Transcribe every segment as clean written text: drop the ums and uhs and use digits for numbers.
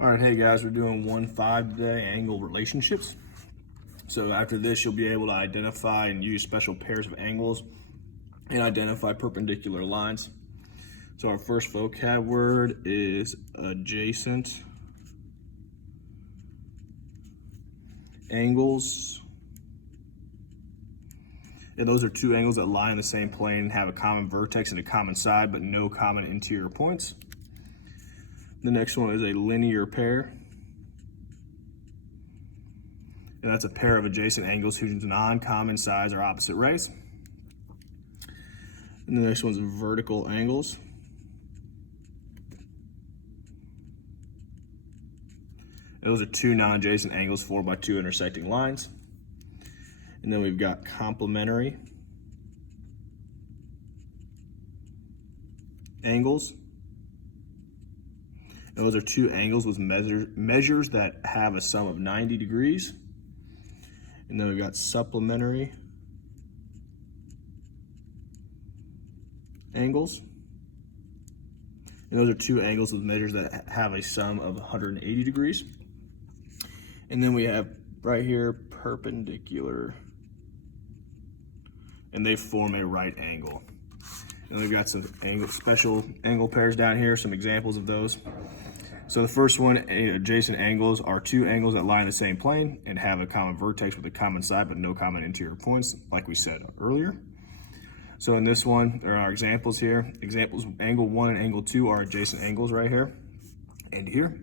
All right, hey guys, we're doing 1-5 today, angle relationships. So after this, you'll be able to identify and use special pairs of angles and identify perpendicular lines. So our first vocab word is adjacent angles. And those are two angles that lie in the same plane and have a common vertex and a common side, but no common interior points. The next one is a linear pair. And that's a pair of adjacent angles whose non-common sides are opposite rays. And the next one's vertical angles. And those are two non-adjacent angles formed by two intersecting lines. And then we've got complementary angles. And those are two angles with measures that have a sum of 90 degrees. And then we've got supplementary angles. And those are two angles with measures that have a sum of 180 degrees. And then we have right here perpendicular. And they form a right angle. And we've got some special angle pairs down here, some examples of those. So the first one, adjacent angles, are two angles that lie in the same plane and have a common vertex with a common side but no common interior points, like we said earlier. So in this one, there are examples here. Examples, angle 1 and angle 2 are adjacent angles right here and here.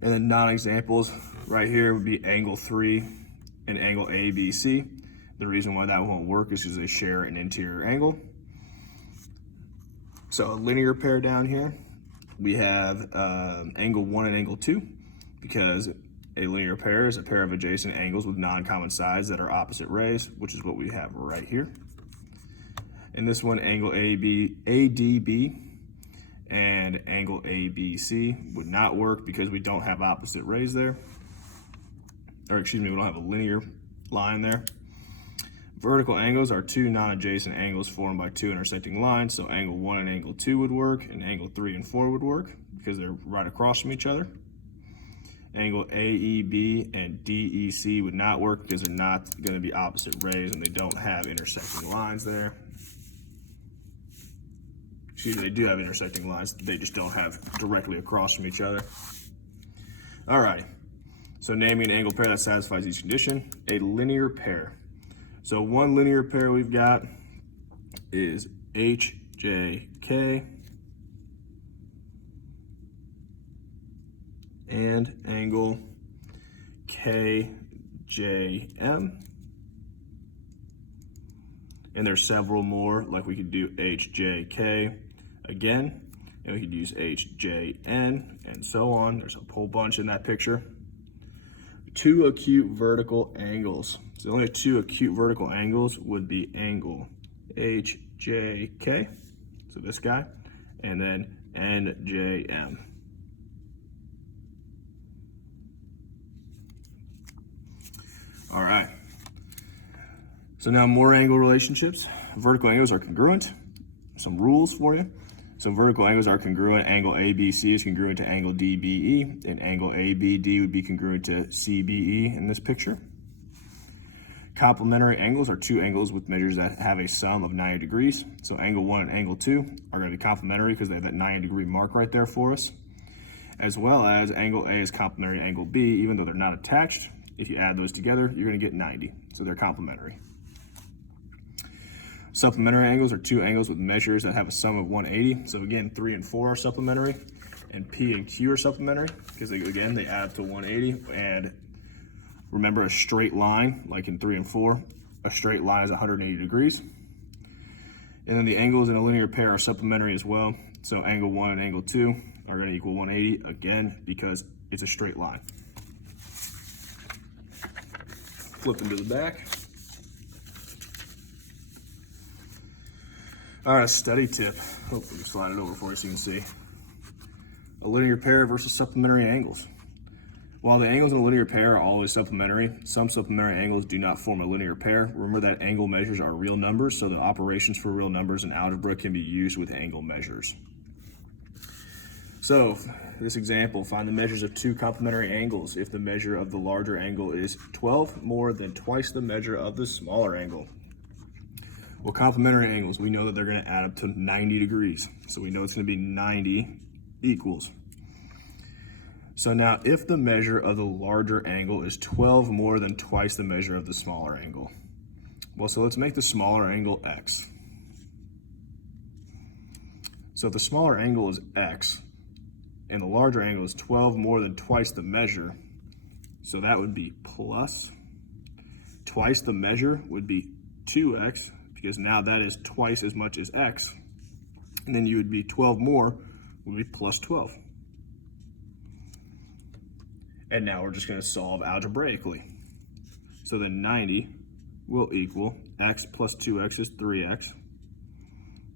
And then non-examples right here would be angle 3 and angle ABC. The reason why that won't work is because they share an interior angle. So a linear pair down here, we have angle 1 and angle 2, because a linear pair is a pair of adjacent angles with non-common sides that are opposite rays, which is what we have right here. And this one, angle ADB and angle ABC would not work because we don't have opposite rays there. Or excuse me, we don't have a linear line there. Vertical angles are two non-adjacent angles formed by two intersecting lines. So angle 1 and angle 2 would work, and angle 3 and 4 would work because they're right across from each other. Angle AEB and DEC would not work because they're not going to be opposite rays and they don't have intersecting lines there. Excuse me, they do have intersecting lines, they just don't have directly across from each other. All right, so naming an angle pair that satisfies each condition. A linear pair. So one linear pair we've got is HJK and angle KJM. And there's several more, like we could do HJK again, and we could use HJN and so on. There's a whole bunch in that picture. Two acute vertical angles. So the only two acute vertical angles would be angle HJK, so this guy, and then NJM. All right. So now more angle relationships. Vertical angles are congruent. Some rules for you. So vertical angles are congruent. Angle ABC is congruent to angle DBE, and angle ABD would be congruent to CBE in this picture. Complementary angles are two angles with measures that have a sum of 90 degrees. So angle 1 and angle 2 are going to be complementary because they have that 90-degree mark right there for us. As well as angle A is complementary to angle B, even though they're not attached. If you add those together, you're going to get 90. So they're complementary. Supplementary angles are two angles with measures that have a sum of 180. So again, 3 and 4 are supplementary, and P and Q are supplementary because again, they add up to 180. And remember, a straight line, like in 3 and 4, a straight line is 180 degrees. And then the angles in a linear pair are supplementary as well. So angle 1 and angle 2 are going to equal 180 again because it's a straight line. Flipping to the back. All right, study tip. Hopefully we slide it over for you so you can see. A linear pair versus supplementary angles. While the angles in a linear pair are always supplementary, some supplementary angles do not form a linear pair. Remember that angle measures are real numbers, so the operations for real numbers in algebra can be used with angle measures. So, this example, find the measures of two complementary angles if the measure of the larger angle is 12 more than twice the measure of the smaller angle. Well, complementary angles, we know that they're going to add up to 90 degrees. So we know it's going to be 90 equals. So now, if the measure of the larger angle is 12 more than twice the measure of the smaller angle, well, so let's make the smaller angle x. So if the smaller angle is x, and the larger angle is 12 more than twice the measure, so that would be plus. Twice the measure would be 2x, because now that is twice as much as x. And then you would be 12 more, would be plus 12. And now we're just going to solve algebraically. So then 90 will equal x plus 2x is 3x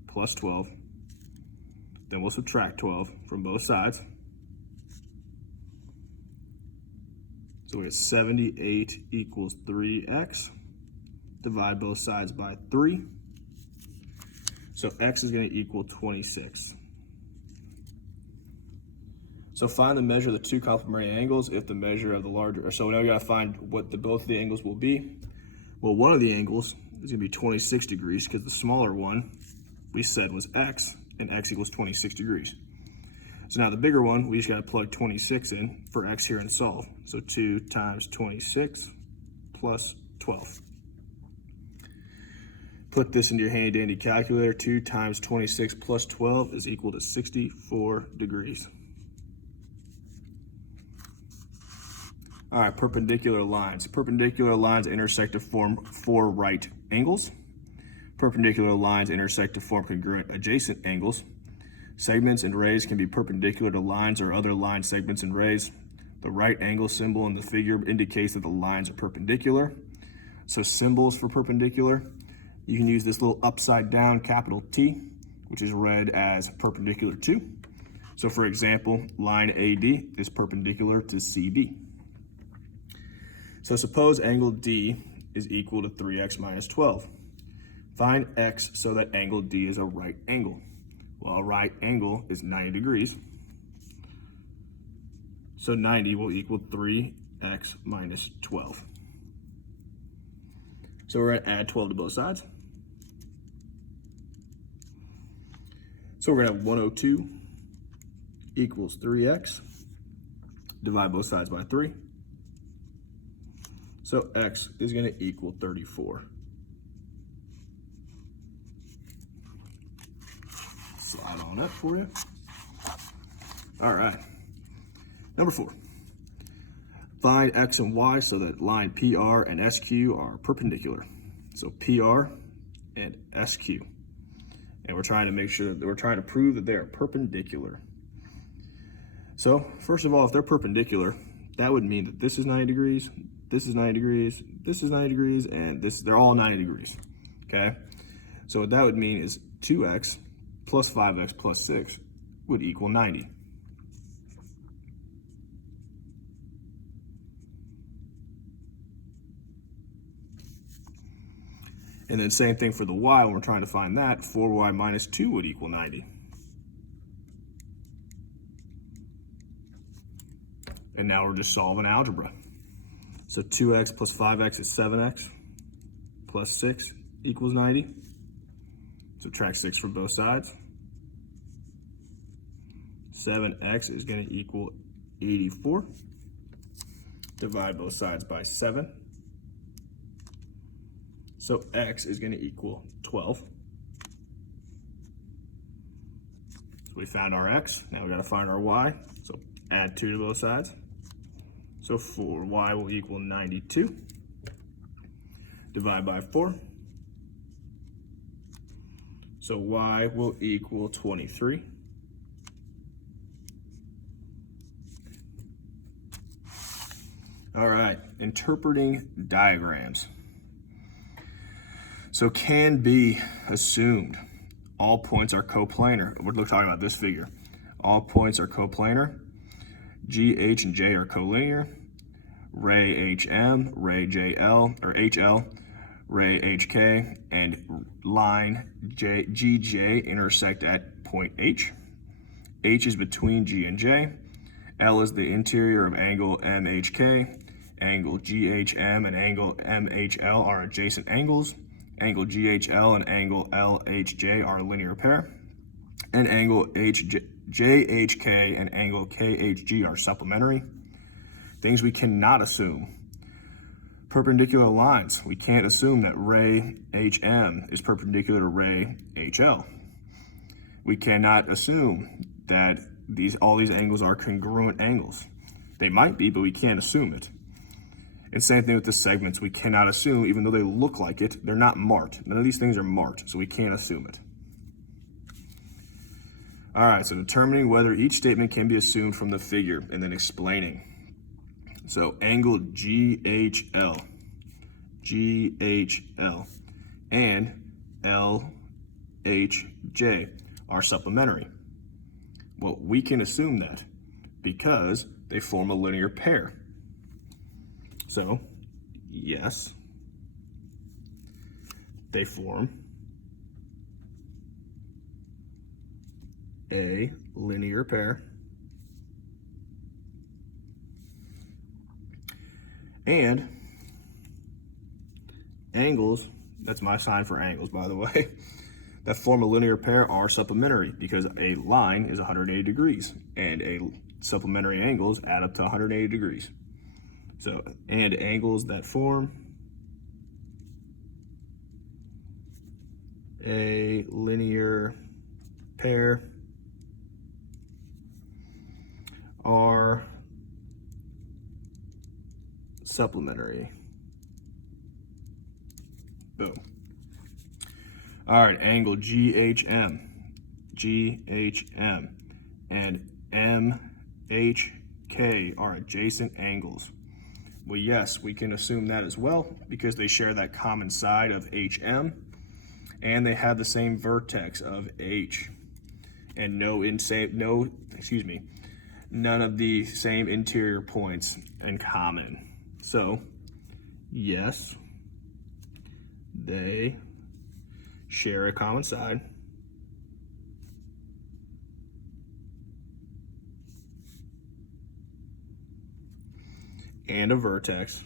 plus 12. Then we'll subtract 12 from both sides. So we get 78 equals 3x. Divide both sides by 3. So x is going to equal 26. So find the measure of the two complementary angles if the measure of the larger, so now we got to find what both of the angles will be. Well, one of the angles is going to be 26 degrees because the smaller one we said was x, and x equals 26 degrees. So now the bigger one, we just got to plug 26 in for x here and solve. So 2 times 26 plus 12. Put this into your handy dandy calculator. 2 times 26 plus 12 is equal to 64 degrees. All right, perpendicular lines. Perpendicular lines intersect to form 4 right angles. Perpendicular lines intersect to form congruent adjacent angles. Segments and rays can be perpendicular to lines or other line segments and rays. The right angle symbol in the figure indicates that the lines are perpendicular. So symbols for perpendicular, you can use this little upside down capital T, which is read as perpendicular to. So for example, line AD is perpendicular to CB. So suppose angle D is equal to 3x minus 12. Find x so that angle D is a right angle. Well, a right angle is 90 degrees. So 90 will equal 3x minus 12. So we're going to add 12 to both sides. So we're going to have 102 equals 3x. Divide both sides by 3. So x is going to equal 34. Slide on up for you. All right. Number 4. Find x and y so that line PR and SQ are perpendicular. So PR and SQ. And we're trying to make sure that we're trying to prove that they are perpendicular. So first of all, if they're perpendicular, that would mean that this is 90 degrees, this is 90 degrees, this is 90 degrees, and they're all 90 degrees, okay? So what that would mean is 2x plus 5x plus 6 would equal 90. And then same thing for the y, when we're trying to find that, 4y minus 2 would equal 90. And now we're just solving algebra. So 2x plus 5x is 7x plus 6 equals 90. Subtract 6 from both sides. 7x is going to equal 84. Divide both sides by 7. So x is going to equal 12. So we found our x. Now we got to find our y. So add 2 to both sides. So 4y will equal 92. Divide by 4. So y will equal 23. All right, interpreting diagrams. So can be assumed. All points are coplanar. We're talking about this figure. All points are coplanar. G, H, and J are collinear. Ray HM, ray JL, or HL, ray HK, and line GJ intersect at point H. H is between G and J. L is the interior of angle MHK. Angle GHM and angle MHL are adjacent angles. Angle GHL and angle LHJ are a linear pair. And angle JHK and angle KHG are supplementary. Things we cannot assume. Perpendicular lines. We can't assume that ray HM is perpendicular to ray HL. We cannot assume that all these angles are congruent angles. They might be, but we can't assume it. And same thing with the segments. We cannot assume, even though they look like it, they're not marked. None of these things are marked, so we can't assume it. All right, so determining whether each statement can be assumed from the figure and then explaining. So angle GHL and LHJ are supplementary. Well, we can assume that because they form a linear pair. So, yes, they form a linear pair. And angles, that's my sign for angles, by the way, that form a linear pair are supplementary because a line is 180 degrees and a supplementary angles add up to 180 degrees. So, and angles that form a linear pair are supplementary. Boom. All right, angle GHM and MHK are adjacent angles. Well, yes, we can assume that as well because they share that common side of HM and they have the same vertex of H and none of the same interior points in common. So, yes, they share a common side and a vertex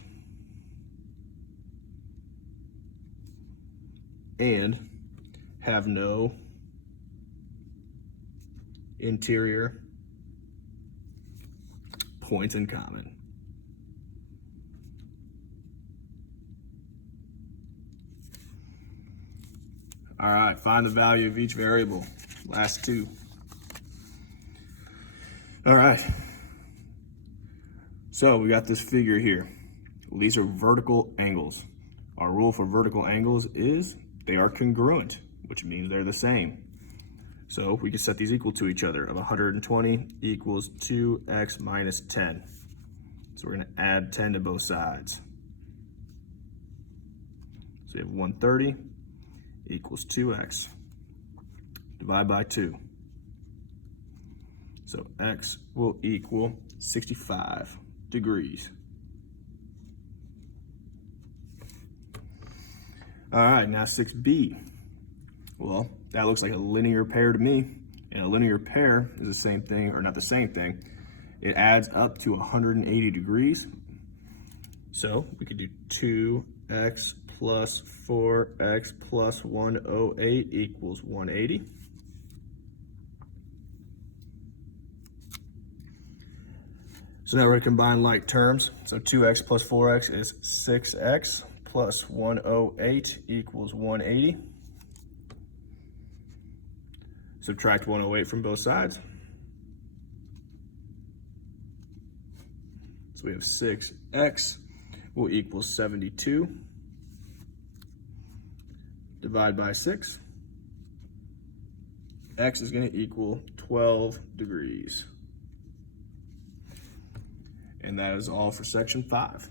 and have no interior points in common. All right, find the value of each variable. Last two. All right. So we got this figure here. Well, these are vertical angles. Our rule for vertical angles is they are congruent, which means they're the same. So we can set these equal to each other. Of 120 equals 2x minus 10. So we're going to add 10 to both sides. So we have 130 equals 2x. Divide by 2. So x will equal 65 degrees. All right, now 6b. Well, that looks like a linear pair to me. And a linear pair is the same thing, or not the same thing. It adds up to 180 degrees. So we could do 2x plus 4x plus 108 equals 180. So now we're going to combine like terms. So 2x plus 4x is 6x plus 108 equals 180. Subtract 108 from both sides. So we have 6x will equal 72. Divide by 6. X is going to equal 12 degrees. And that is all for section 5.